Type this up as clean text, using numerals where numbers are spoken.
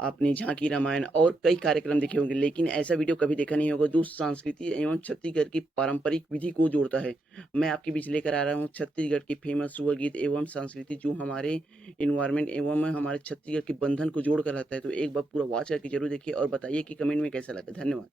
आपने झांकी रामायण और कई कार्यक्रम देखे होंगे, लेकिन ऐसा वीडियो कभी देखा नहीं होगा जो संस्कृति एवं छत्तीसगढ़ की पारंपरिक विधि को जोड़ता है। मैं आपके बीच लेकर आ रहा हूँ छत्तीसगढ़ की फेमस सुआ गीत एवं संस्कृति जो हमारे एनवायरनमेंट एवं हमारे छत्तीसगढ़ के बंधन को जोड़ कर रखता है। तो एक बार पूरा वॉच करके जरूर देखिए और बताइए कि कमेंट में कैसा लगा। धन्यवाद।